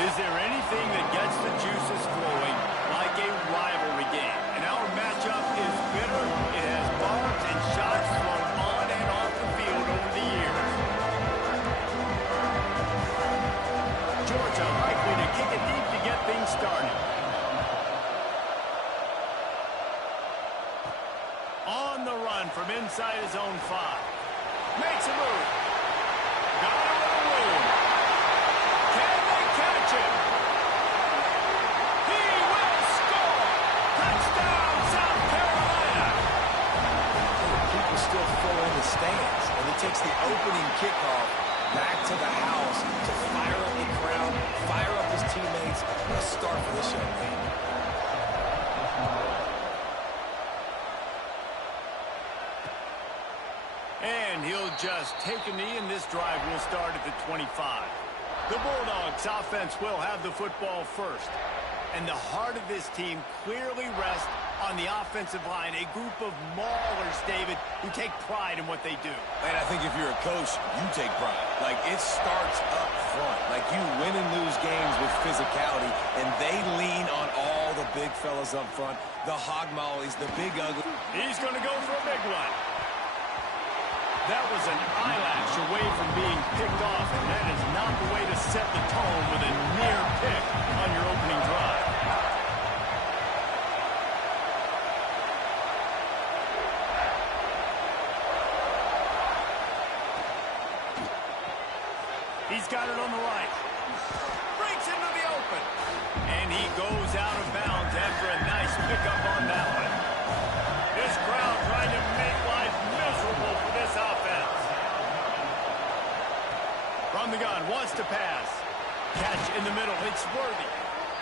Is there anything that gets the juices flowing like a rivalry game? And our matchup is bitter. It has barbs and shots thrown on and off the field over the years. Georgia likely to kick it deep to get things started. On the run from inside his own 5. Makes a move. Got a room. Can they catch him? He will score! Touchdown, South Carolina! People still full in the stands, and he takes the opening kickoff back to the house to fire up the crowd, fire up his teammates. What a start for this young man. And he'll just take a knee, and this drive will start at the 25. The Bulldogs offense will have the football first. And the heart of this team clearly rests on the offensive line, a group of maulers, David, who take pride in what they do. And I think if you're a coach, you take pride. Like, it starts up front. Like, you win and lose games with physicality, and they lean on all the big fellas up front, the hog mollies, the big ugly. He's going to go for a big one. That was an eyelash away from being picked off, and that is not the way to set the tone with a near pick on your opening drive. He's got it on the right. Breaks into the open. And he goes out of bounds after a nice pickup on that one. This crowd trying to make life miserable for this offense. From the gun, wants to pass. Catch in the middle, it's Worthy.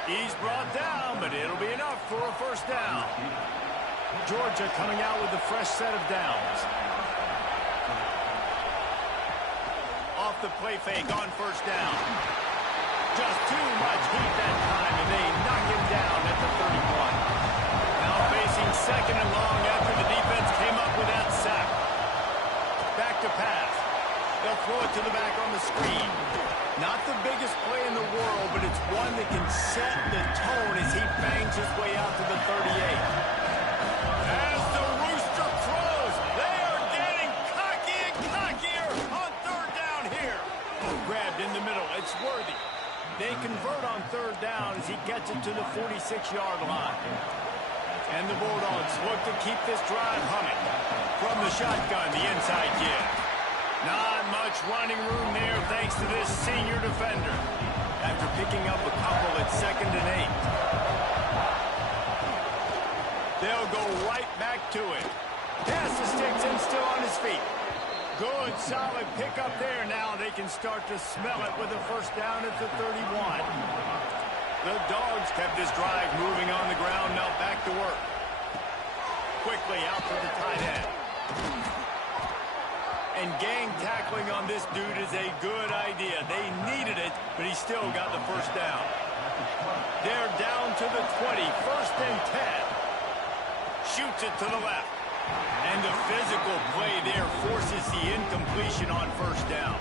He's brought down, but it'll be enough for a first down. Georgia coming out with a fresh set of downs. Off the play fake on first down. Just too much heat that time, and they knock him down at the 31. Now facing second and long after the defense came up with that sack. Back to pass. They'll throw it to the back on the screen. Not the biggest play in the world, but it's one that can set the tone as he bangs his way out to the 38. As the rooster crows, they are getting cocky and cockier on third down here. Grabbed in the middle, it's Worthy. They convert on third down as he gets it to the 46-yard line. And the Bulldogs look to keep this drive humming. From the shotgun, the inside give. Not much running room there thanks to this senior defender. After picking up a couple at 2nd and 8. They'll go right back to it. Pass the sticks and still on his feet. Good, solid pickup there. Now they can start to smell it with a first down at the 31. The Dogs kept this drive moving on the ground. Now back to work. Quickly out to the tight end. And gang tackling on this dude is a good idea. They needed it, but he still got the first down. They're down to the 20. 1st and 10. Shoots it to the left. And the physical play there forces the incompletion on first down.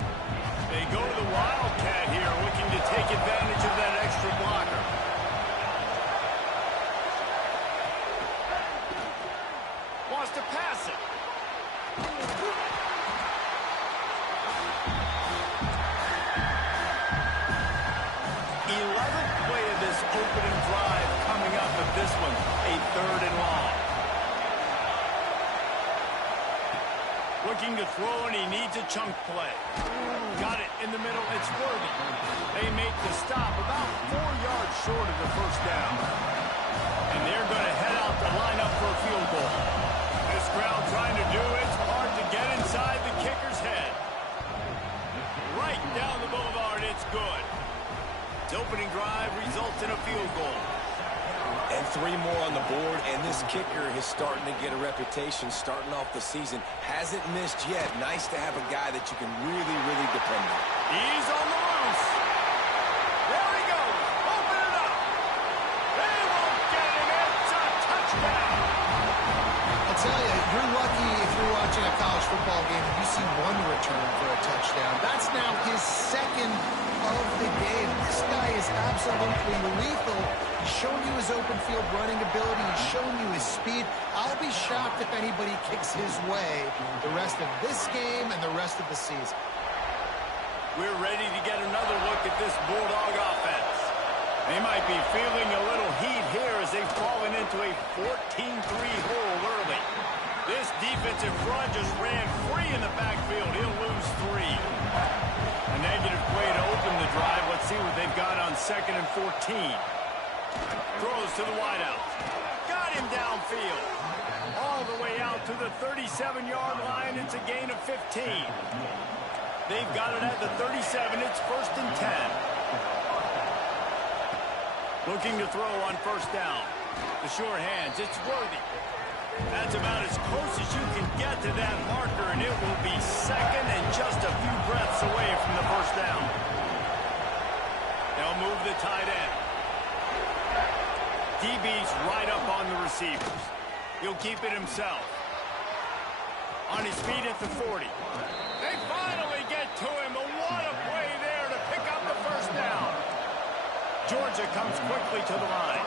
They go to the Wildcat here, looking to take advantage of that extra blocker. Wants to pass it. 11th play of this opening drive coming up, but this one a 3rd and long. Looking to throw, and he needs a chunk play. Got it in the middle. It's Worthy. They make the stop about 4 yards short of the first down. And they're going to head out to line up for a field goal. This crowd trying to do its part 3 more on the board, and this kicker is starting to get a reputation starting off the season. Hasn't missed yet. Nice to have a guy that you can really, really depend on. He's on the loose. There he goes. Open it up. They won't get him. It's a touchdown. I'll tell you, you're lucky if you're watching a college football game and you see one return for a touchdown. That's now his second of the game. This guy is absolutely lethal. He's shown you his open field running ability. He's shown you his speed. I'll be shocked if anybody kicks his way the rest of this game and the rest of the season. We're ready to get another look at this Bulldog offense. They might be feeling a little heat here as they've fallen into a 14-3 hole early. This defensive front just ran free in the backfield. He'll lose 3. A negative play to open the drive. Let's see what they've got on 2nd and 14. Throws to the wideout. Got him downfield. All the way out to the 37-yard line. It's a gain of 15. They've got it at the 37. It's 1st and 10. Looking to throw on 1st down. The short hands. It's Worthy. That's about as close as you can get to that marker, and it will be 2nd and just a few breaths away from the 1st down. They'll move the tight end. DB's right up on the receivers. He'll keep it himself. On his feet at the 40. They finally get to him. What a play there to pick up the 1st down. Georgia comes quickly to the line.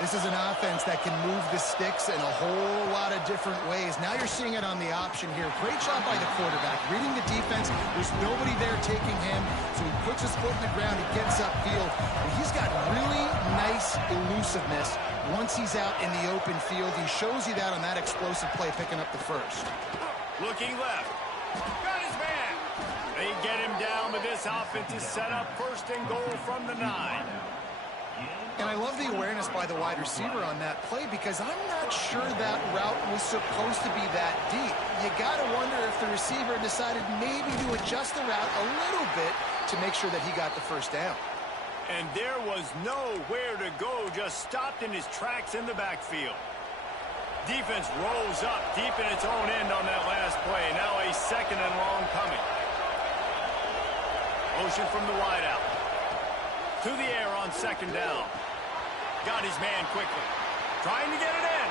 This is an offense that can move the sticks in a whole lot of different ways. Now you're seeing it on the option here. Great job by the quarterback. Reading the defense. There's nobody there taking him. So he puts his foot in the ground. He gets upfield. And he's got really nice elusiveness once he's out in the open field. He shows you that on that explosive play, picking up the 1st. Looking left. Got his man. They get him down, but this offense is set up 1st and goal from the 9. And I love the awareness by the wide receiver on that play because I'm not sure that route was supposed to be that deep. You got to wonder if the receiver decided maybe to adjust the route a little bit to make sure that he got the 1st down. And there was nowhere to go, just stopped in his tracks in the backfield. Defense rolls up deep in its own end on that last play. Now a 2nd and long coming. Motion from the wideout. To the air on 2nd down. Got his man quickly. Trying to get it in.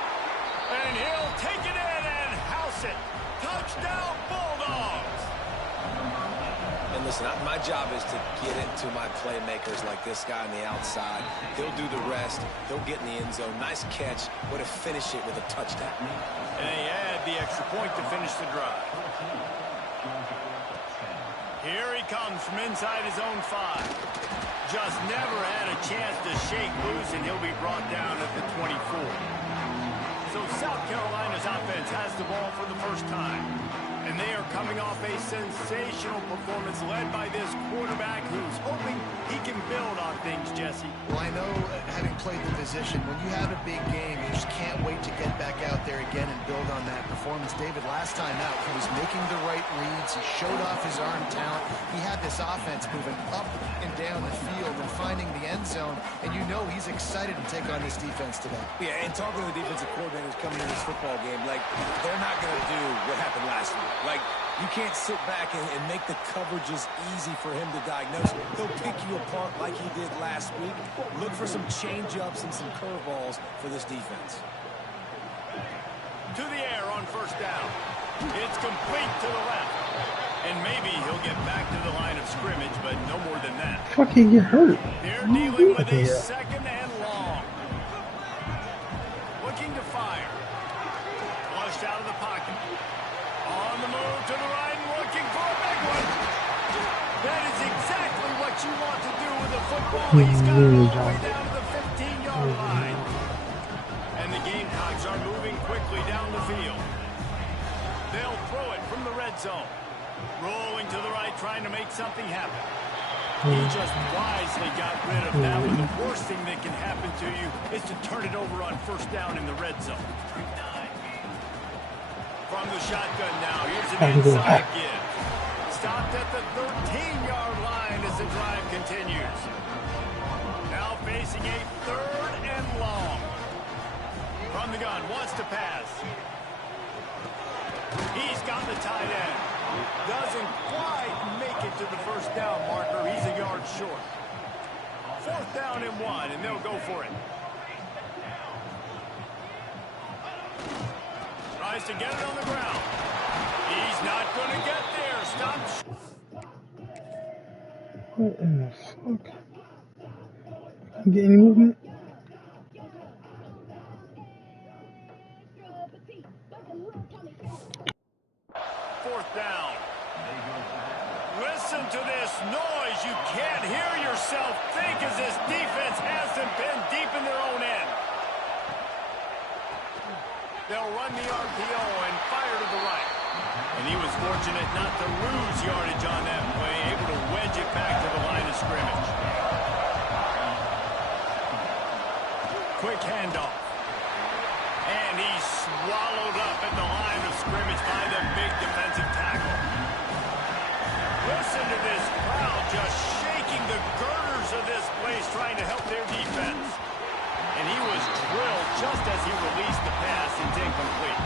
And he'll take it in and house it. Touchdown Bulldogs. And listen, my job is to get it to my playmakers like this guy on the outside. He'll do the rest. He'll get in the end zone. Nice catch. Way to finish it with a touchdown. And they add the extra point to finish the drive. Here he comes from inside his own 5. Just never had a chance to shake loose, and he'll be brought down at the 24. So South Carolina's offense has the ball for the 1st time. And they are coming off a sensational performance led by this quarterback who's hoping he can build on things, Jesse. Well, I know, having played the position, when you have a big game, you just can't wait to get back out there again and build on that performance. David, last time out, he was making the right reads. He showed off his arm talent. He had this offense moving up and down the field and finding the end zone. And you know he's excited to take on this defense today. Yeah, and talking to the defensive coordinators coming in this football game, like, they're not going to do what happened last week. Like, you can't sit back and make the coverages easy for him to diagnose. He'll pick you apart like he did last week. Look for some change-ups and some curveballs for this defense. To the air on 1st down. It's complete to the left. And maybe he'll get back to the line of scrimmage, but no more than that. Fucking get hurt. They're dealing with a 2nd and long. Looking to fire. Flushed out of the pocket. On the move to the right and looking for a big one. That is exactly what you want to do with a football. He's got it all the way down to the 15-yard line. And the Gamecocks are moving quickly down the field. They'll throw it from the red zone. Rolling to the right, trying to make something happen. He just wisely got rid of that one. The worst thing that can happen to you is to turn it over on 1st down in the red zone. From the shotgun now, here's an inside give. Stopped at the 13-yard line as the drive continues. Now facing a 3rd and long. From the gun, wants to pass. He's got the tight end. Doesn't quite make it to the first down marker. He's a yard short. 4th down and 1, and they'll go for it. Tries to get it on the ground. He's not going to get there. Stop. What in the fuck? Can't get any movement? Down. Listen to this noise. You can't hear yourself think as this defense hasn't been deep in their own end. They'll run the RPO and fire to the right. And he was fortunate not to lose yardage on that play, able to wedge it back to the line of scrimmage. Quick handoff. And he's swallowed up at the line of scrimmage by the big defensive tackle. Listen to this crowd just shaking the girders of this place trying to help their defense. And he was drilled just as he released the pass. It's incomplete.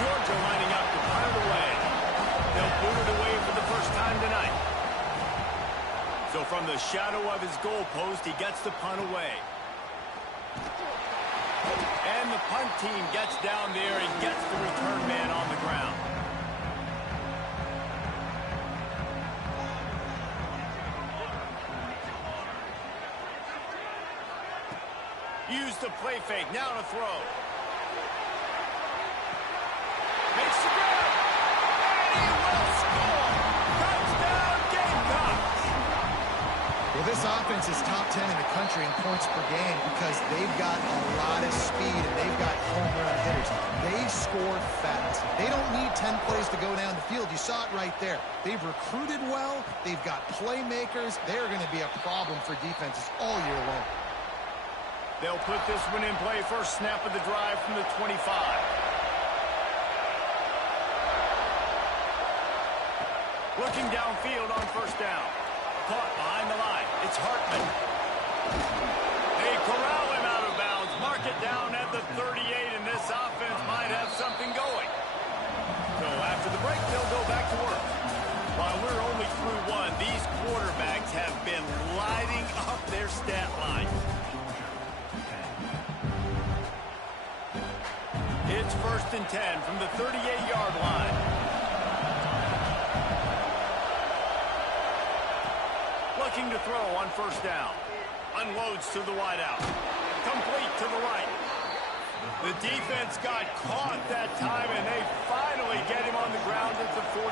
Georgia lining up to punt it away. They'll boot it away for the first time tonight. So from the shadow of his goalpost, he gets the punt away. And the punt team gets down there and gets the return man on the ground. Use the play fake. Now to throw. Makes the grab. And he will score. Touchdown, Gamecocks. Well, this offense is top 10 in the country in points per game because they've got a lot of speed and they've got home run hitters. They score fast. They don't need 10 plays to go down the field. You saw it right there. They've recruited well. They've got playmakers. They're going to be a problem for defenses all year long. They'll put this one in play. First snap of the drive from the 25. Looking downfield on first down. Caught behind the line. It's Hartman. They corral him out of bounds. Mark it down at the 38, and this offense might have something going. So after the break, they'll go back to work. While we're only through one, these quarterbacks have been lighting up their stat line. It's 1st and 10 from the 38-yard line. Looking to throw on first down. Unloads to the wideout. Complete to the right. The defense got caught that time, and they finally get him on the ground at the 41.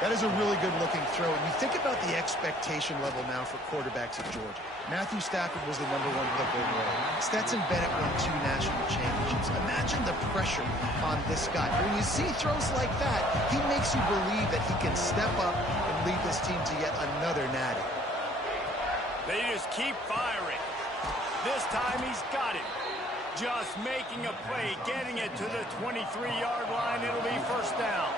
That is a really good-looking throw. And you think about the expectation level now for quarterbacks at Georgia. Matthew Stafford was the #1 pick overall. Stetson Bennett won 2 national championships. Imagine the pressure on this guy. When you see throws like that, he makes you believe that he can step up and lead this team to yet another natty. They just keep firing. This time he's got it. Just making a play, getting it to the 23-yard line. It'll be first down.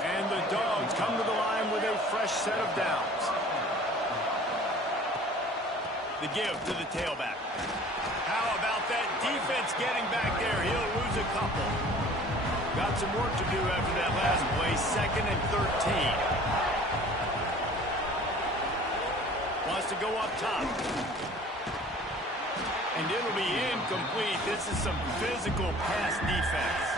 And the Dogs come to the line with a fresh set of downs. The give to the tailback. How about that defense getting back there? He'll lose a couple. Got some work to do after that last play. 2nd and 13. Wants to go up top. And it'll be incomplete. This is some physical pass defense.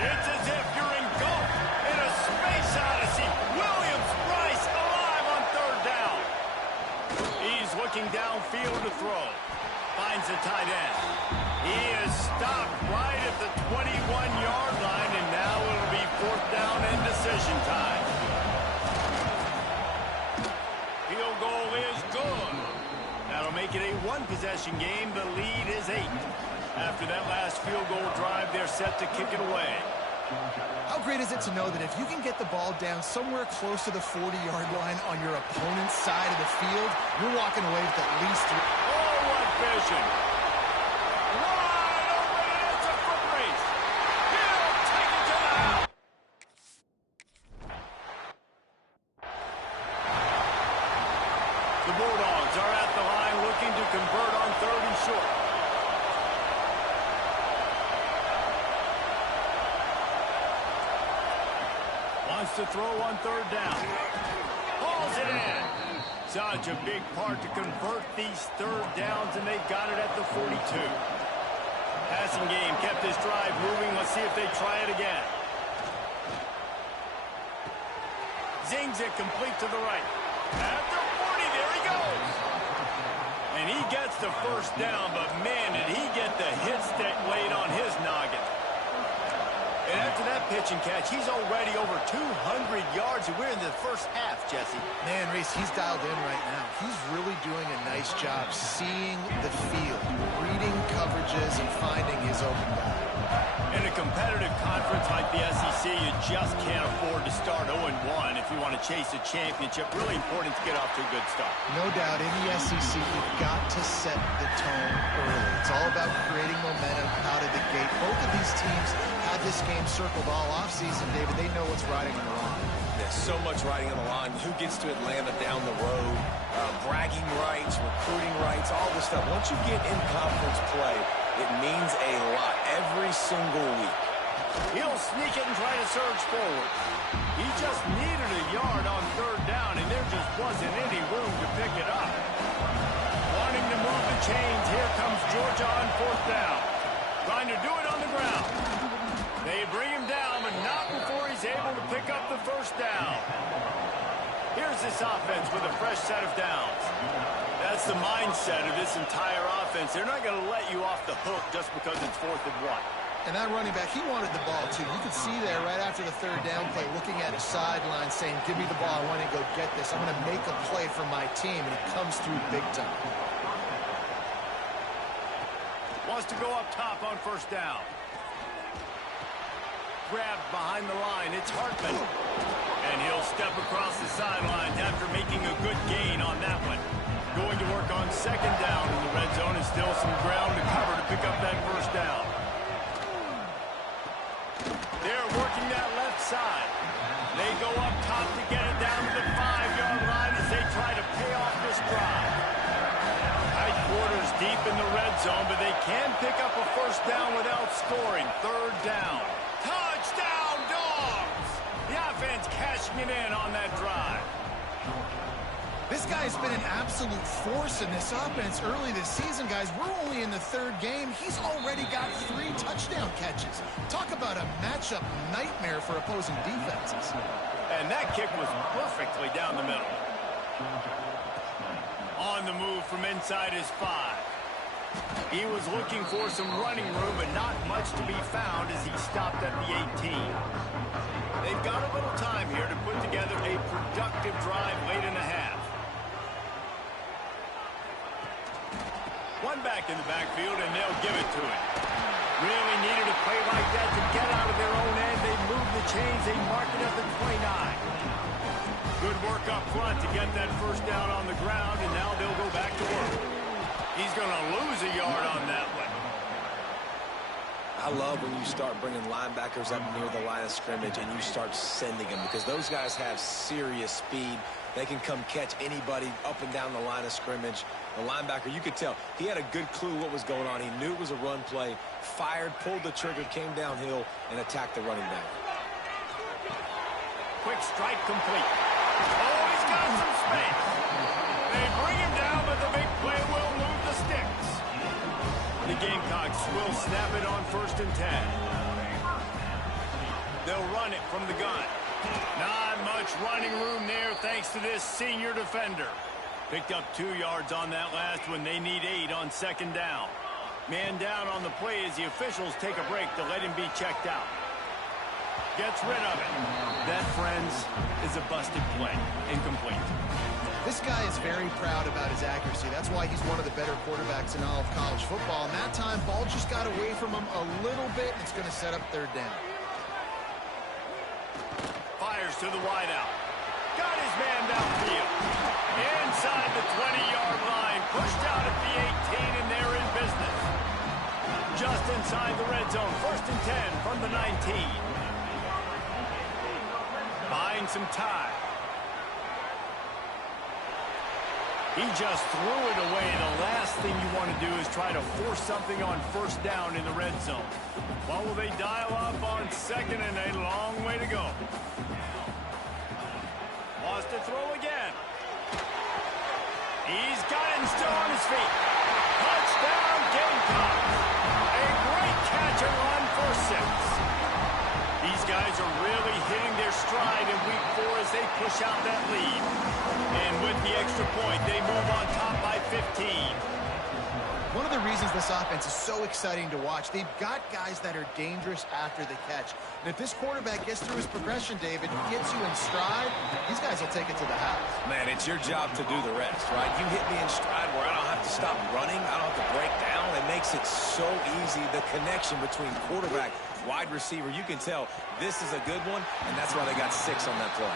It's as if you're engulfed in a space odyssey. Williams-Brice alive on 3rd down. He's looking downfield to throw. Finds the tight end. He is stopped right at the 21-yard line, and now it'll be 4th down and decision time. Field goal is good. That'll make it a 1-possession game. The lead is 8. After that last field goal drive, they're set to kick it away. How great is it to know that if you can get the ball down somewhere close to the 40-yard line on your opponent's side of the field, you're walking away with at least 3. Oh, what vision. Wide open, it's a foot race. He'll take it to the house. The Bulldogs are at the line looking to convert on 3rd and short. to throw on third down. Hauls it in. Such a big part to convert these third downs, and they've got it at the 42. Passing game kept this drive moving. Let's see if they try it again. Zings it complete to the right. At the 40, there he goes. And he gets the first down, but man, did he get the hit stick laid on his noggin. And after that pitch and catch, he's already over 200 yards, and we're in the first half, Jesse. Man, Reese, he's dialed in right now. He's really doing a nice job seeing the field, reading coverages, and finding his open guy. In a competitive conference like the SEC, you just can't afford to start 0-1 if you want to chase a championship. Really important to get off to a good start. No doubt, in the SEC, you've got to set the tone early. It's all about creating momentum out of the gate. Both of these teams had this game circled all offseason, David. They know what's riding on the line. There's so much riding on the line. Who gets to Atlanta down the road? Bragging rights, recruiting rights, all this stuff. Once you get in conference play, it means a lot every single week. He'll sneak it and try to surge forward. He just needed a yard on third down, and there just wasn't any room to pick it up. Wanting to move the chains, here comes Georgia on fourth down. Trying to do it on the ground. They bring him down, but not before he's able to pick up the first down. Here's this offense with a fresh set of downs. That's the mindset of this entire offense. They're not going to let you off the hook just because it's 4th and 1. And that running back, he wanted the ball, too. You could see there right after the third down play, looking at his sideline, saying, give me the ball. I want to go get this. I'm going to make a play for my team. And he comes through big time. Wants to go up top on first down. Grabbed behind the line. It's Hartman. And he'll step across the sidelines after making a good gain on that one. Going to work on second down in the red zone, and still some ground to cover to pick up that first down. They're working that left side. They go up top to get it down to the 5-yard line as they try to pay off this drive. Tight quarters deep in the red zone, but they can pick up a first down without scoring. Third down. Touchdown, Dogs! The offense cashing it in on that drive. This guy's been an absolute force in this offense early this season, guys. We're only in the third game. He's already got 3 touchdown catches. Talk about a matchup nightmare for opposing defenses. And that kick was perfectly down the middle. On the move from inside his 5. He was looking for some running room, but not much to be found as he stopped at the 18. They've got a little time here to put together a productive drive late in the half. One back in the backfield, and they'll give it to him. Really needed a play like that to get out of their own end. They move the chains. They mark it at the 29. Good work up front to get that first down on the ground, and now they'll go back to work. He's going to lose a yard on that one. I love when you start bringing linebackers up near the line of scrimmage and you start sending them, because those guys have serious speed. They can come catch anybody up and down the line of scrimmage. The linebacker, you could tell, he had a good clue what was going on. He knew it was a run play, fired, pulled the trigger, came downhill, and attacked the running back. Quick strike complete. Oh, he's got some space. They bring him down, but the big play will move the sticks. The Gamecocks will snap it on 1st and 10. They'll run it from the gun. Not much running room there thanks to this senior defender. Picked up 2 yards on that last one. They need 8 on second down. Man down on the play as the officials take a break to let him be checked out. Gets rid of it. That, friends, is a busted play. Incomplete. This guy is very proud about his accuracy. That's why he's one of the better quarterbacks in all of college football. And that time, ball just got away from him a little bit, and it's going to set up third down. Fires to the wideout. Got his man downfield. Inside the 20-yard line. Pushed out at the 18, and they're in business. Just inside the red zone. 1st and 10 from the 19. Buying some time. He just threw it away. The last thing you want to do is try to force something on first down in the red zone. What will they dial up on second, and a long way to go? to throw again. He's got it and still on his feet. Touchdown, Gamecocks. A great catch and run for 6. These guys are really hitting their stride in week 4 as they push out that lead. And with the extra point, they move on top by 15. One of the reasons this offense is so exciting to watch, they've got guys that are dangerous after the catch. And if this quarterback gets through his progression, David, gets you in stride, these guys will take it to the house. Man, it's your job to do the rest, right? You hit me in stride where I don't have to stop running. I don't have to break down. It makes it so easy, the connection between quarterback, wide receiver. You can tell this is a good one, and that's why they got 6 on that play.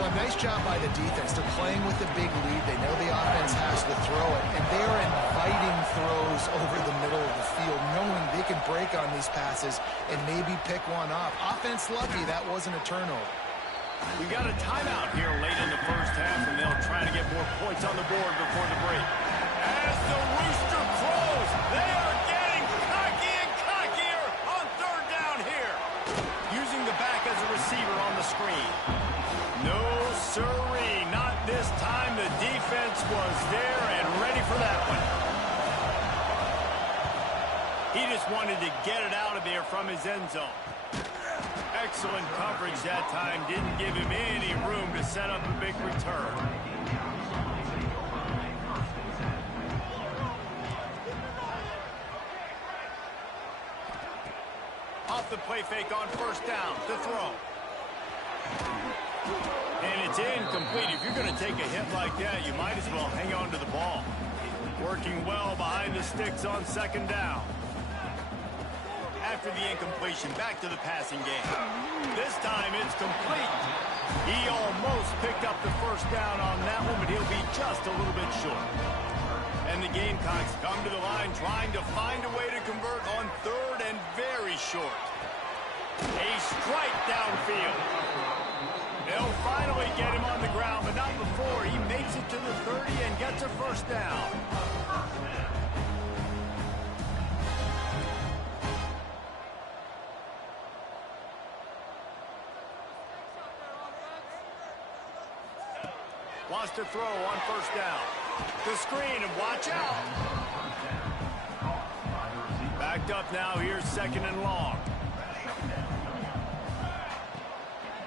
Well, nice job by the defense. They're playing with the big lead. They know the offense has to throw it, and they are inviting throws over the middle of the field, knowing they can break on these passes and maybe pick one off. Offense lucky that wasn't a turnover. We got a timeout here late in the first half, and they'll try to get more points on the board before the break. As the rooster crows, they are getting cocky and cockier on 3rd down here. Using the back as a receiver on the screen. No siree, not this time. The defense was there and ready for that one. He just wanted to get it out of there from his end zone. Excellent coverage that time. Didn't give him any room to set up a big return. Off the play fake on 1st down to throw. And it's incomplete. If you're going to take a hit like that, you might as well hang on to the ball. Working well behind the sticks on 2nd down. After the incompletion, back to the passing game. This time it's complete. He almost picked up the 1st down on that one, but he'll be just a little bit short. And the Gamecocks come to the line trying to find a way to convert on 3rd and very short. A strike downfield. They'll finally get him on the ground, but not before he makes it to the 30 and gets a 1st down. Wants to throw on 1st down. The screen, and watch out. Backed up now. Here's 2nd and long.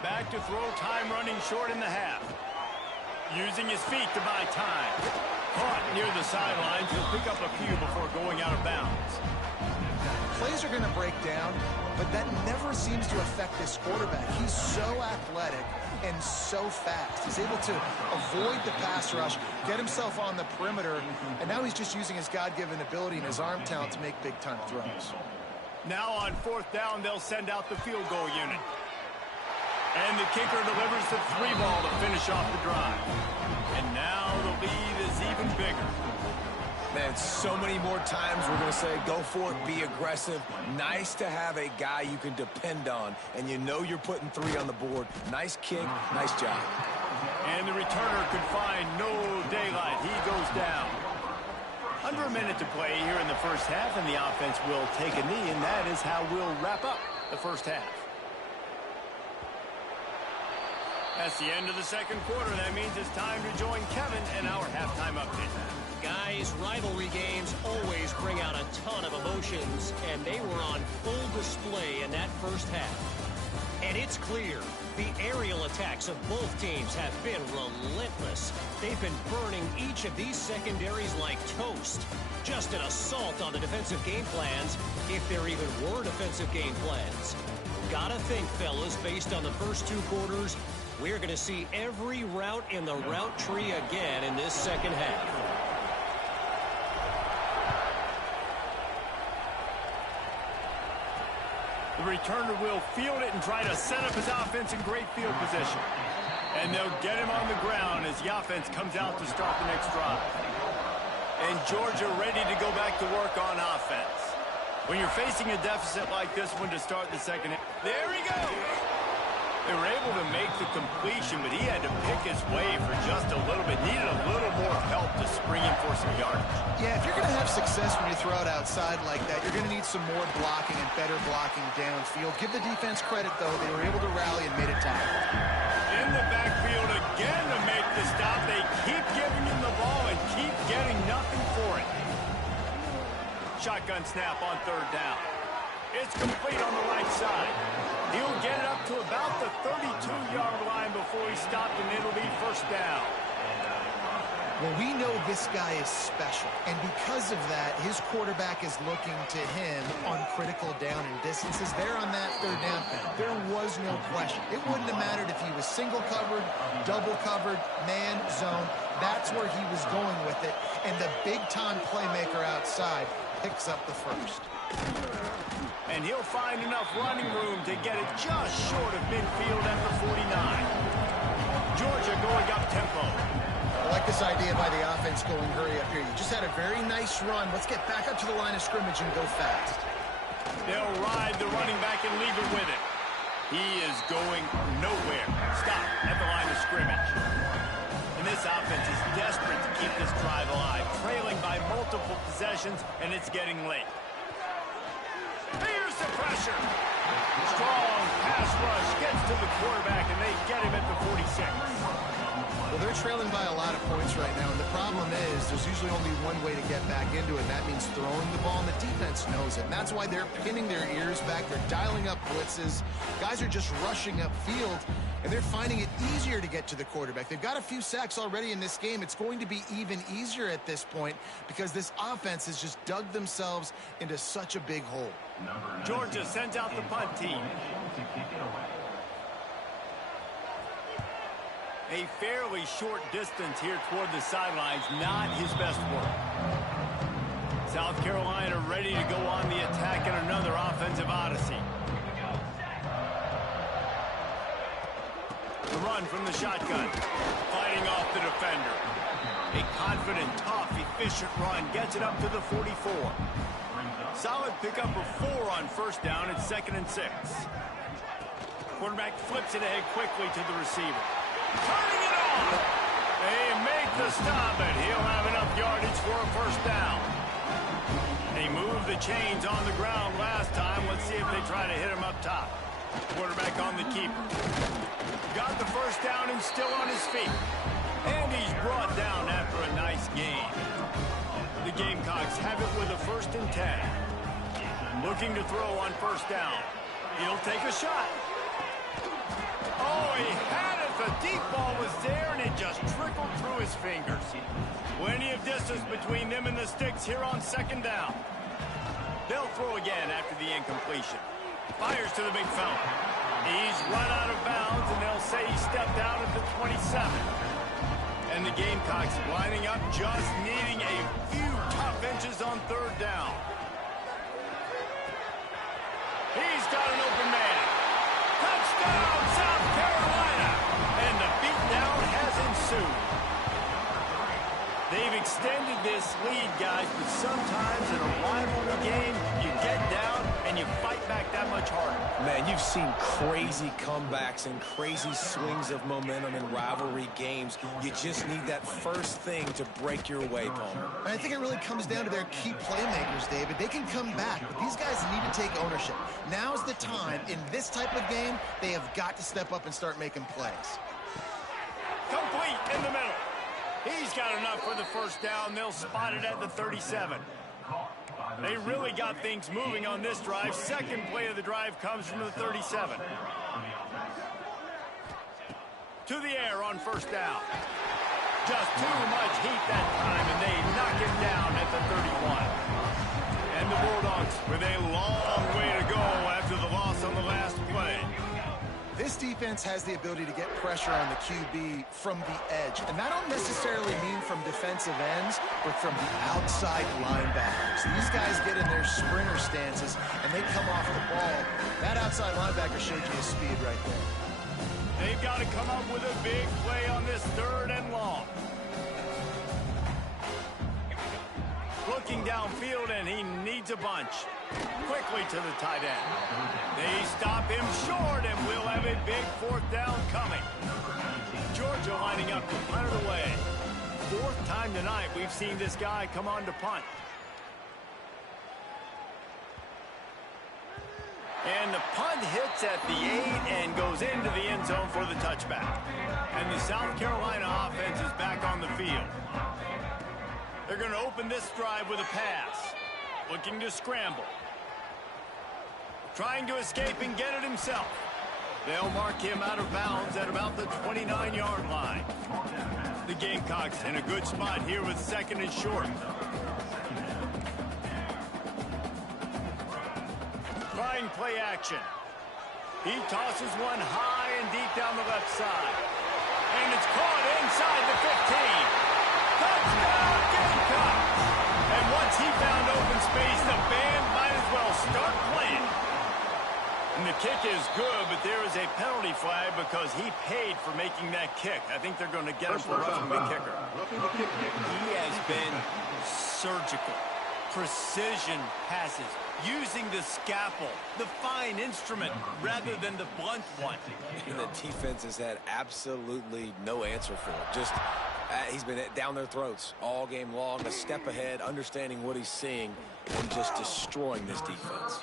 Back to throw, time running short in the half. Using his feet to buy time. Caught near the sidelines. He'll pick up a few before going out of bounds. Plays are going to break down, but that never seems to affect this quarterback. He's so athletic and so fast. He's able to avoid the pass rush, get himself on the perimeter, and now he's just using his God-given ability and his arm talent to make big-time throws. Now on 4th down, they'll send out the field goal unit. And the kicker delivers the 3-ball to finish off the drive. And now the lead is even bigger. Man, so many more times we're going to say, go for it, be aggressive. Nice to have a guy you can depend on, and you know you're putting 3 on the board. Nice kick, nice job. And the returner could find no daylight. He goes down. Under a minute to play here in the first half, and the offense will take a knee, and that is how we'll wrap up the first half. That's the end of the second quarter. That means it's time to join Kevin in our halftime update. Guys, rivalry games always bring out a ton of emotions, and they were on full display in that first half. And it's clear, the aerial attacks of both teams have been relentless. They've been burning each of these secondaries like toast. Just an assault on the defensive game plans, if there even were defensive game plans. Gotta think, fellas, based on the first 2 quarters, we're going to see every route in the route tree again in this second half. The returner will field it and try to set up his offense in great field position. And they'll get him on the ground as the offense comes out to start the next drive. And Georgia ready to go back to work on offense. When you're facing a deficit like this one to start the second half. There he goes. They were able to make the completion, but he had to pick his way for just a little bit. Needed a little more help to spring in for some yardage. Yeah, if you're going to have success when you throw it outside like that, you're going to need some more blocking and better blocking downfield. Give the defense credit, though. They were able to rally and made a tackle. In the backfield again to make the stop. They keep giving him the ball and keep getting nothing for it. Shotgun snap on third down. It's complete on the right side. He'll get it up to about the 32-yard line before he stopped, and it'll be first down. Well, we know this guy is special, and because of that, his quarterback is looking to him on critical down and distances. There on that third down, there was no question. It wouldn't have mattered if he was single covered, double covered, man, zone. That's where he was going with it, and the big-time playmaker outside picks up the first. And he'll find enough running room to get it just short of midfield at the 49. Georgia going up tempo. I like this idea by the offense going hurry up here. You just had a very nice run. Let's get back up to the line of scrimmage and go fast. They'll ride the running back and leave it with it. He is going nowhere. Stop at the line of scrimmage. And this offense is desperate to keep this drive alive, trailing by multiple possessions, and it's getting late. Here's the pressure. Strong pass rush gets to the quarterback, and they get him at the 46. Well, they're trailing by a lot of points right now, and the problem is there's usually only one way to get back into it, and that means throwing the ball, and the defense knows it. And that's why they're pinning their ears back. They're dialing up blitzes. Guys are just rushing upfield, and they're finding it easier to get to the quarterback. They've got a few sacks already in this game. It's going to be even easier at this point because this offense has just dug themselves into such a big hole. Georgia sends out the punt team. A fairly short distance here toward the sidelines, not his best work. South Carolina ready to go on the attack in another offensive odyssey. The run from the shotgun, fighting off the defender. A confident, tough, efficient run gets it up to the 44. Solid pickup of 4 on first down at 2nd and 6. Quarterback flips it ahead quickly to the receiver. Turning it on. They make the stop, and he'll have enough yardage for a first down. They moved the chains on the ground last time. Let's see if they try to hit him up top. Quarterback on the keeper. Got the first down and still on his feet. And he's brought down after a nice gain. The Gamecocks have it with a 1st and 10. Looking to throw on first down. He'll take a shot. Oh, he had it. The deep ball was there, and it just trickled through his fingers. Plenty of distance between them and the sticks here on 2nd down. They'll throw again after the incompletion. Fires to the big fella. He's run out of bounds, and they'll say he stepped out at the 27. And the Gamecocks lining up, just needing a few tough inches on 3rd down. He's got an open man. Touchdown, South Carolina! And the beatdown has ensued. They've extended this lead, guys, but sometimes in a rivalry game, you get down and you fight back that much harder. Man, you've seen crazy comebacks and crazy swings of momentum in rivalry games. You just need that first thing to break your way, Palmer. And I think it really comes down to their key playmakers, David. They can come back, but these guys need to take ownership. Now's the time. In this type of game, they have got to step up and start making plays. Complete in the middle. He's got enough for the first down. They'll spot it at the 37. They really got things moving on this drive. Second play of the drive comes from the 37. To the air on first down. Just too much heat that time, and they knock him down at the 31. And the Bulldogs with a long way to go after the loss on the last play. This defense has the ability to get pressure on the QB from the edge. And that don't necessarily mean from defensive ends, but from the outside linebackers. These guys get in their sprinter stances, and they come off the ball. That outside linebacker showed you his speed right there. They've got to come up with a big play on this 3rd and long. Looking downfield, and he needs a bunch. Quickly to the tight end. They stop stop him short, and we'll have a big fourth down coming. Georgia lining up to punt it away. Fourth time tonight we've seen this guy come on to punt. And the punt hits at the 8 and goes into the end zone for the touchback. And the South Carolina offense is back on the field. They're going to open this drive with a pass. Looking to scramble. Trying to escape and get it himself. They'll mark him out of bounds at about the 29-yard line. The Gamecocks in a good spot here with second and short. Trying play action. He tosses one high and deep down the left side. And it's caught inside the 15. Touchdown, Gamecocks! And once he found open space, the band might as well start playing. And the kick is good, but there is a penalty flag because he paid for making that kick. I think they're going to get him for roughing the kicker. He has been surgical. Precision passes, using the scalpel, the fine instrument, rather than the blunt one. And the defense has had absolutely no answer for it. Just, he's been down their throats all game long, a step ahead, understanding what he's seeing, and just destroying this defense.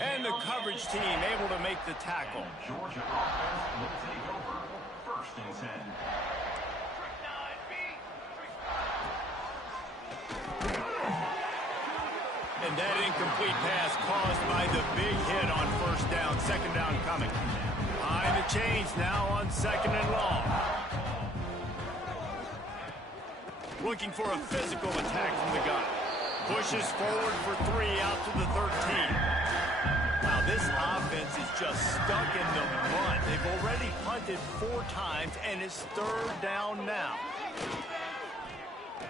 And the coverage team able to make the tackle. Georgia offense will take over first and 10. And that incomplete pass caused by the big hit on first down. Second down coming. Behind the chains now on second and long. Looking for a physical attack from the gun. Pushes forward for 3 out to the 13. Wow, this offense is just stuck in the mud. They've already punted 4 times, and it's third down now.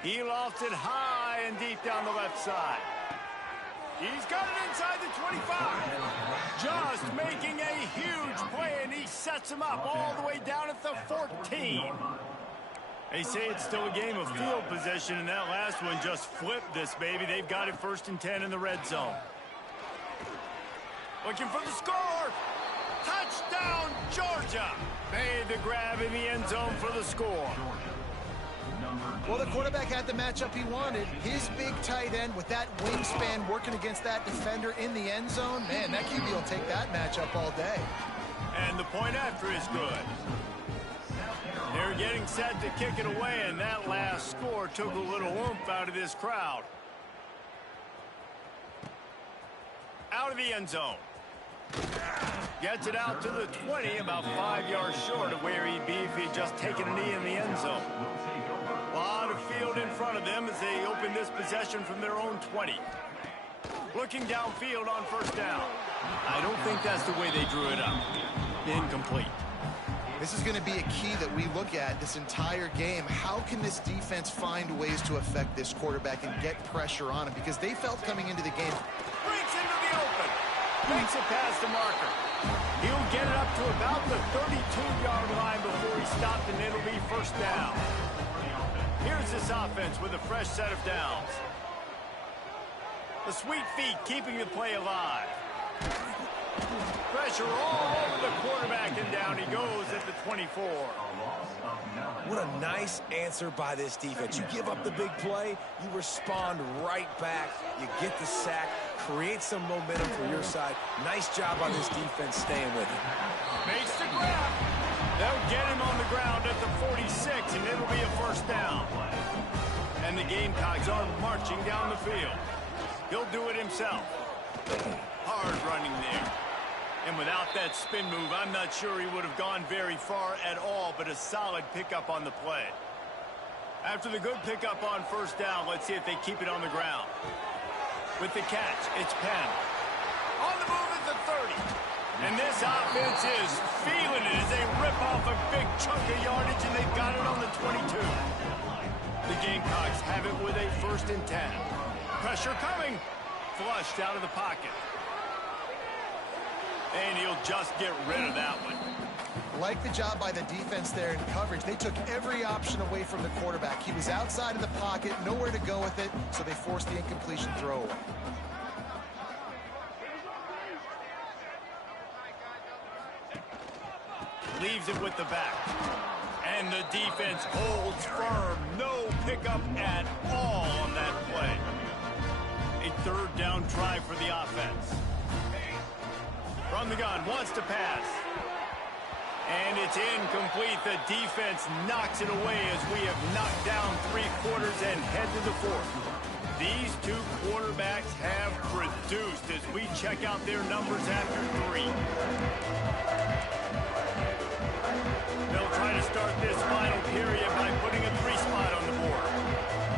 He lofts it high and deep down the left side. He's got it inside the 25. Just making a huge play, and he sets him up all the way down at the 14. They say it's still a game of field possession, and that last one just flipped this baby. They've got it first and 10 in the red zone. Looking for the score. Touchdown, Georgia. Made the grab in the end zone for the score. Well, the quarterback had the matchup he wanted. His big tight end with that wingspan working against that defender in the end zone. Man, that QB will take that matchup all day. And the point after is good. They're getting set to kick it away, and that last score took a little oomph out of this crowd. Out of the end zone. Gets it out to the 20, about 5 yards short of where he'd be if he'd just taken a knee in the end zone. A lot of field in front of them as they open this possession from their own 20. Looking downfield on first down. I don't think that's the way they drew it up. Incomplete. This is going to be a key that we look at this entire game. How can this defense find ways to affect this quarterback and get pressure on him? Because they felt coming into the game. Breaks into the open. Makes it past the marker. He'll get it up to about the 32-yard line before he stopped, and it'll be first down. Here's this offense with a fresh set of downs. The sweet feet keeping the play alive. Pressure all over the quarterback, and down he goes at the 24. What a nice answer by this defense. You give up the big play, you respond right back, you get the sack, create some momentum for your side. Nice job on this defense staying with it. Makes the grab. They'll get him on the ground at the 46, and it'll be a first down. And the Gamecocks are marching down the field. He'll do it himself. Hard running there. And without that spin move, I'm not sure he would have gone very far at all, but a solid pickup on the play. After the good pickup on first down, let's see if they keep it on the ground. With the catch, it's Penn. On the move at the 30. And this offense is feeling it as they rip off a big chunk of yardage, and they've got it on the 22. The Gamecocks have it with a first and 10. Pressure coming. Flushed out of the pocket. And he'll just get rid of that one. Like the job by the defense there in coverage. They took every option away from the quarterback. He was outside of the pocket, nowhere to go with it, so they forced the incompletion throw away. Leaves it with the back. And the defense holds firm. No pickup at all on that play. A third down try for the offense. From the gun, wants to pass. And it's incomplete. The defense knocks it away as we have knocked down 3 quarters and head to the 4th. These two quarterbacks have produced as we check out their numbers after 3. They'll try to start this final period by putting a 3 spot on the board.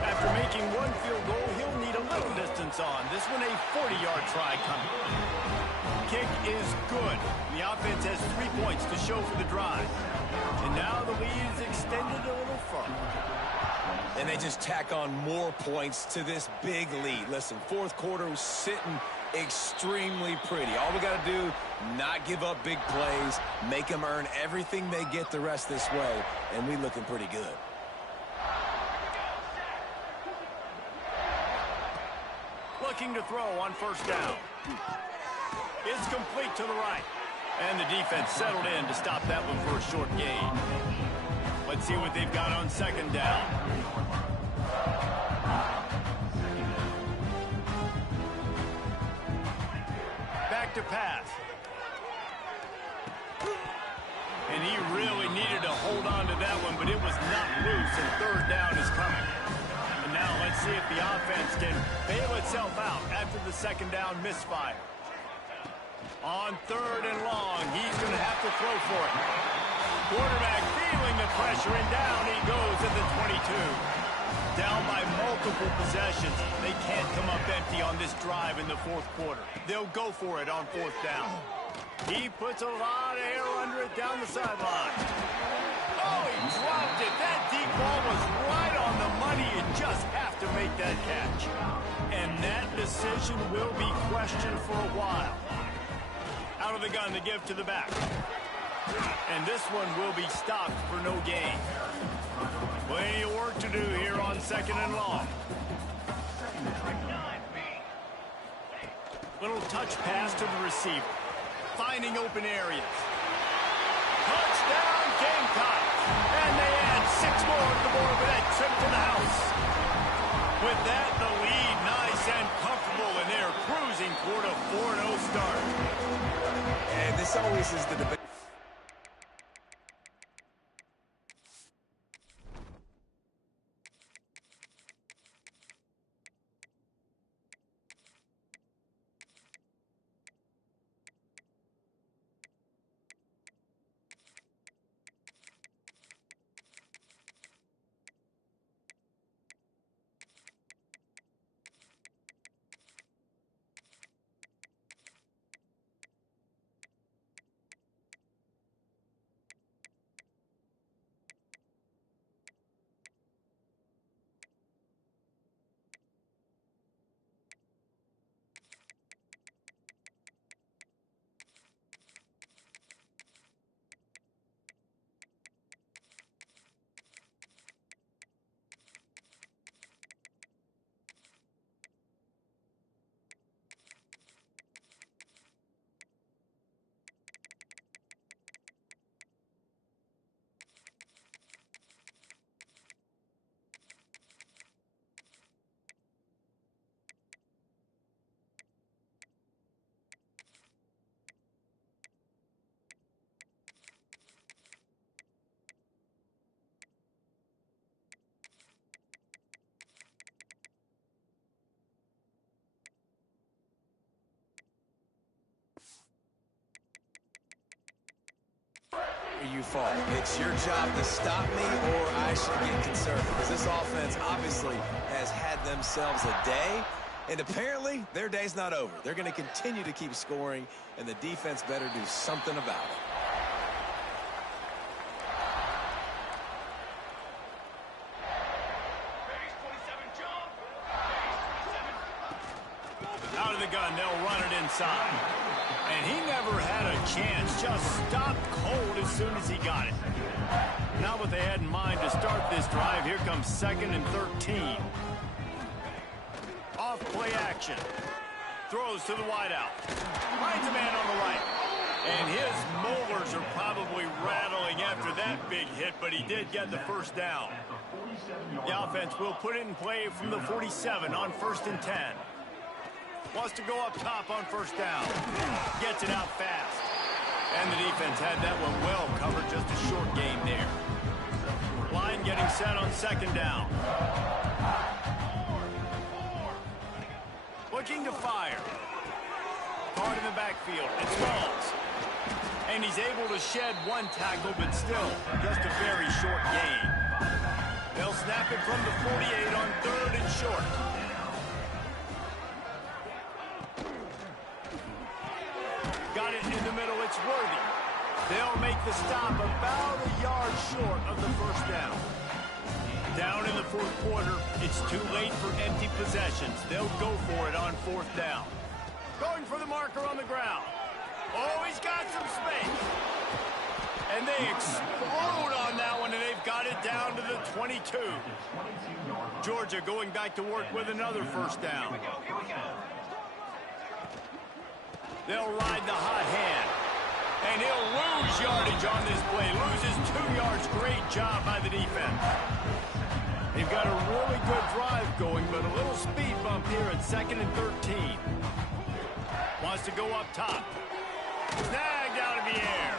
After making 1 field goal, he'll need a little distance on. This one a 40-yard try coming. Kick is good. The offense has 3 points to show for the drive. And now the lead is extended a little further. And they just tack on more points to this big lead. Listen, 4th quarter was sitting extremely pretty. All we got to do, not give up big plays, make them earn everything they get the rest this way, and we looking pretty good. Looking to throw on 1st down. It's complete to the right. And the defense settled in to stop that one for a short gain. Let's see what they've got on 2nd down. Back to pass. And he really needed to hold on to that one, but it was not loose, and 3rd down is coming. And now let's see if the offense can bail itself out after the 2nd down misfire. On 3rd and long, he's going to have to throw for it. Quarterback feeling the pressure, and down he goes at the 22. Down by multiple possessions. They can't come up empty on this drive in the 4th quarter. They'll go for it on 4th down. He puts a lot of air under it down the sideline. Oh, he dropped it. That deep ball was right on the money. You just have to make that catch. And that decision will be questioned for a while. Out of the gun to give to the back. And this one will be stopped for no gain. Plenty of work to do here on 2nd and long. Little touch pass to the receiver. Finding open areas. Touchdown Gamecocks! And they add 6 more to the board with that trip to the house. With that, the lead nice and comfortable, and they're cruising toward a 4-0 start. And this always is the debate. You fall. It's your job to stop me, or I should get concerned, because this offense obviously has had themselves a day, and apparently their day's not over. They're going to continue to keep scoring, and the defense better do something about it. Out of the gun, they'll run it inside. And he never had a chance, just stopped cold as soon as he got it. Not what they had in mind to start this drive. Here comes 2nd and 13. Off play action. Throws to the wideout. Finds a man on the right. And his molar nerves are probably rattling after that big hit, but he did get the first down. The offense will put it in play from the 47 on 1st and 10. Wants to go up top on 1st down. Gets it out fast. And the defense had that one well covered, just a short gain there. Line getting set on 2nd down. Looking to fire. Caught in the backfield. It stalls. And he's able to shed one tackle, but still just a very short gain. They'll snap it from the 48 on 3rd and short. Got it in the middle. It's Worthy. They'll make the stop about a yard short of the 1st down. Down in the 4th quarter, it's too late for empty possessions. They'll go for it on 4th down. Going for the marker on the ground. Oh, he's got some space. And they explode on that one, and they've got it down to the 22. Georgia going back to work with another 1st down. They'll ride the hot hand. And he'll lose yardage on this play. Loses 2 yards. Great job by the defense. They've got a really good drive going, but a little speed bump here at 2nd and 13. Wants to go up top. Snagged out of the air.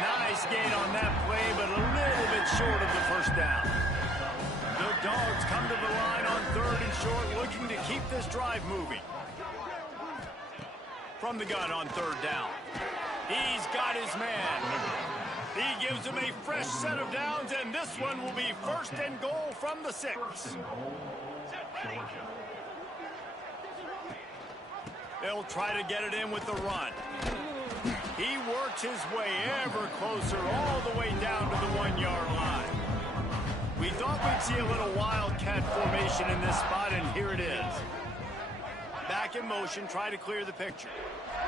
Nice gain on that play, but a little bit short of the 1st down. The Dogs come to the line on 3rd and short, looking to keep this drive moving. From the gun on 3rd down. He's got his man. He gives him a fresh set of downs, and this one will be 1st and goal from the 6. They'll try to get it in with the run. He works his way ever closer all the way down to the 1-yard line. We thought we'd see a little wildcat formation in this spot, and here it is. Back in motion, try to clear the picture.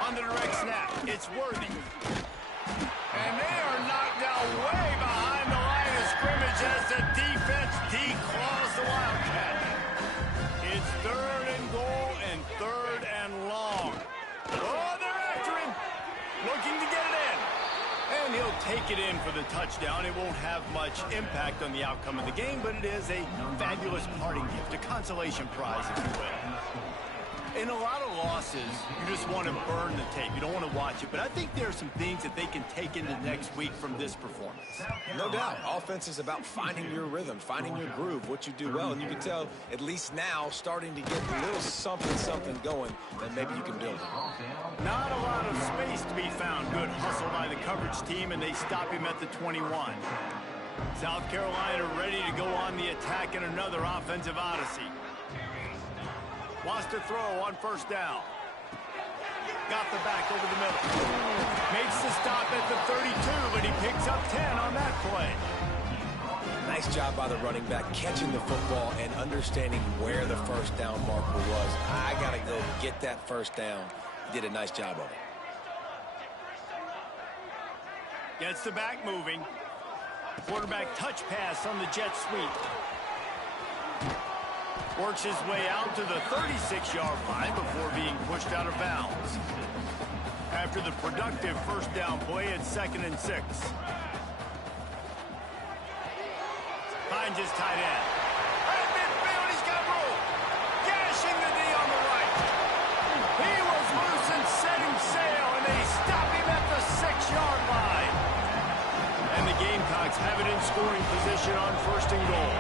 On the direct snap, it's Worthy. And they are knocked down way behind the line of scrimmage as the defense declaws the Wildcat. It's 3rd and goal and 3rd and long. Oh, they're after him. Looking to get it in. And he'll take it in for the touchdown. It won't have much impact on the outcome of the game, but it is a fabulous parting gift, a consolation prize, if you will. In a lot of losses, you just want to burn the tape. You don't want to watch it. But I think there are some things that they can take into next week from this performance. No doubt. Offense is about finding your rhythm, finding your groove, what you do well. And you can tell, at least now, starting to get a little something going that maybe you can build on. Not a lot of space to be found. Good hustle by the coverage team, and they stop him at the 21. South Carolina ready to go on the attack in another offensive odyssey. Wants to throw on 1st down. Got the back over the middle. Makes the stop at the 32, but he picks up 10 on that play. Nice job by the running back, catching the football and understanding where the 1st down marker was. I got to go get that 1st down. He did a nice job of it. Gets the back moving. Quarterback touch pass on the jet sweep. Works his way out to the 36-yard line before being pushed out of bounds. After the productive 1st down play at 2nd and 6. Finds his tight end. At midfield, he's got room. Gashing the knee on the right. He was loose and setting sail, and they stop him at the 6-yard line. And the Gamecocks have it in scoring position on 1st and goal.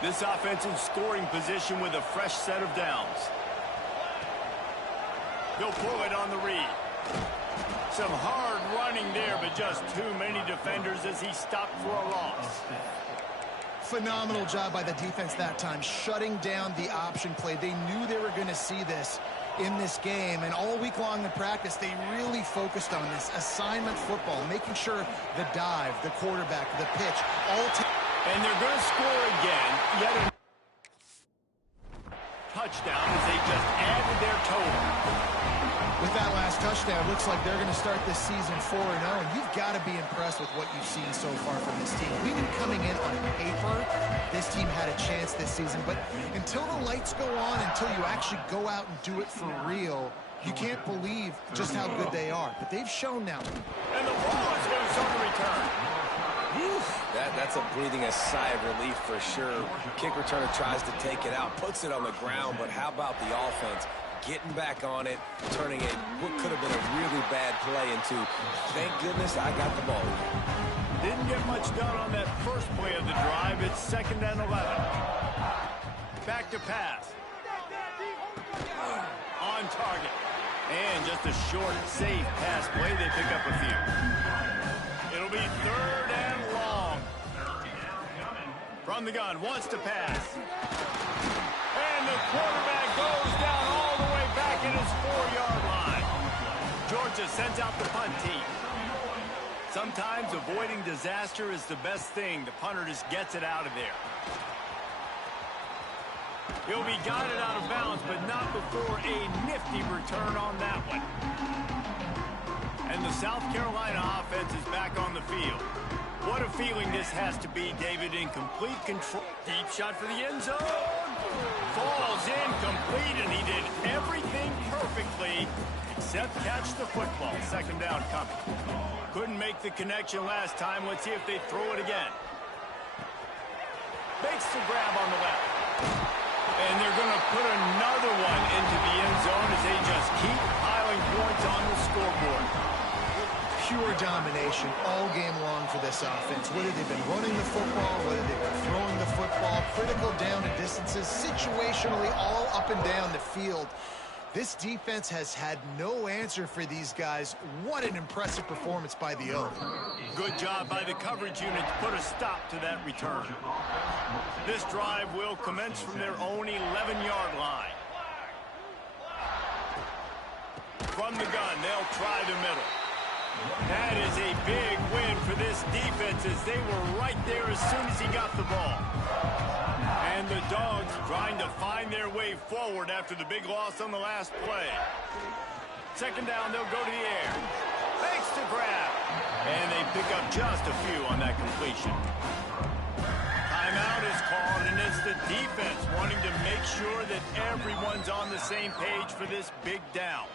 This offense in scoring position with a fresh set of downs. They'll pull it on the read. Some hard running there, but just too many defenders as he stopped for a loss. Phenomenal job by the defense that time, shutting down the option play. They knew they were going to see this in this game, and all week long in practice, they really focused on this assignment football, making sure the dive, the quarterback, the pitch, all and they're going to score again. Yet a touchdown as they just added their total. With that last touchdown, looks like they're going to start this season 4-0, and you've got to be impressed with what you've seen so far from this team. We knew coming in on paper, this team had a chance this season, but until the lights go on, until you actually go out and do it for real, You can't believe just how good they are, but they've shown now. And the ball is loose on the return. That's a breathing a sigh of relief for sure. Kick returner tries to take it out, puts it on the ground, but how about the offense? Getting back on it, turning it, what could have been a really bad play into, thank goodness I got the ball. Didn't get much done on that first play of the drive. It's 2nd and 11. Back to pass. On target. And just a short, safe pass play. They pick up a few. It'll be 3rd and long. From the gun, wants to pass. And the quarterback goes down all the way back at his 4-yard line. Georgia sends out the punt team. Sometimes avoiding disaster is the best thing. The punter just gets it out of there. He'll be guided out of bounds, but not before a nifty return on that one. And the South Carolina offense is back on the field. What a feeling this has to be, David, in complete control. Deep shot for the end zone. Falls in complete, and he did everything perfectly except catch the football. 2nd down coming. Couldn't make the connection last time. Let's see if they throw it again. Makes the grab on the left. And they're going to put another one into the end zone as they just keep piling points on the scoreboard. Pure domination all game long for this offense. Whether they've been running the football, whether they've been throwing the football, critical down and distances, situationally all up and down the field. This defense has had no answer for these guys. What an impressive performance by the O. Good job by the coverage unit to put a stop to that return. This drive will commence from their own 11-yard line. From the gun, they'll try the middle. That is a big win for this defense as they were right there as soon as he got the ball. And the Dogs trying to find their way forward after the big loss on the last play. 2nd down, they'll go to the air. Makes the grab. And they pick up just a few on that completion. Timeout is called, and it's the defense wanting to make sure that everyone's on the same page for this big down.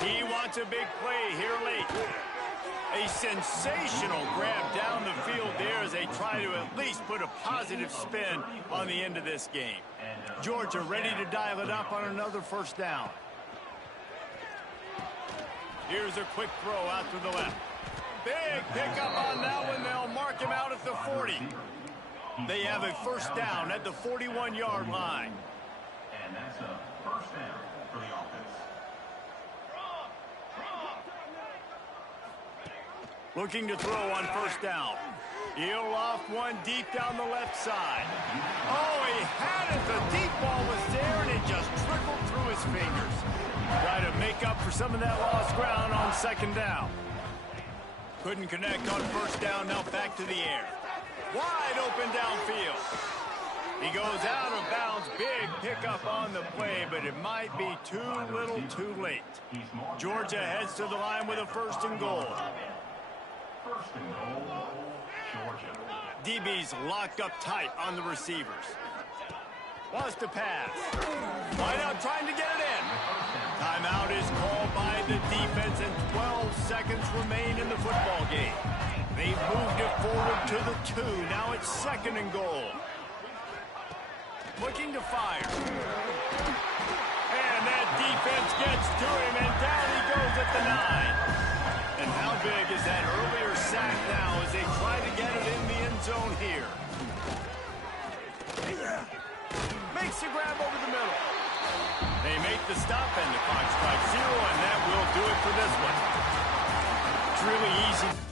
He wants a big play here late. A sensational grab down the field there as they try to at least put a positive spin on the end of this game. Georgia ready to dial it up on another 1st down. Here's a quick throw out to the left. Big pickup on that one. They'll mark him out at the 40. They have a 1st down at the 41-yard line. And that's a 1st down for the offense. Looking to throw on 1st down. He'll off one deep down the left side. Oh, he had it. The deep ball was there, and it just trickled through his fingers. Try to make up for some of that lost ground on 2nd down. Couldn't connect on 1st down. Now back to the air. Wide open downfield. He goes out of bounds. Big pickup on the play, but it might be too little too late. Georgia heads to the line with a 1st and goal. 1st and goal, Georgia. DB's locked up tight on the receivers. Wants to pass. Wide out trying to get it in. Timeout is called by the defense, and 12 seconds remain in the football game. They've moved it forward to the 2. Now it's 2nd and goal. Looking to fire. And that defense gets to him, and down he goes at the 9. And how big is that earlier sack now as they try to get it in the end zone here? Makes the grab over the middle. They make the stop, and the clock strikes 0, and that will do it for this one. It's really easy.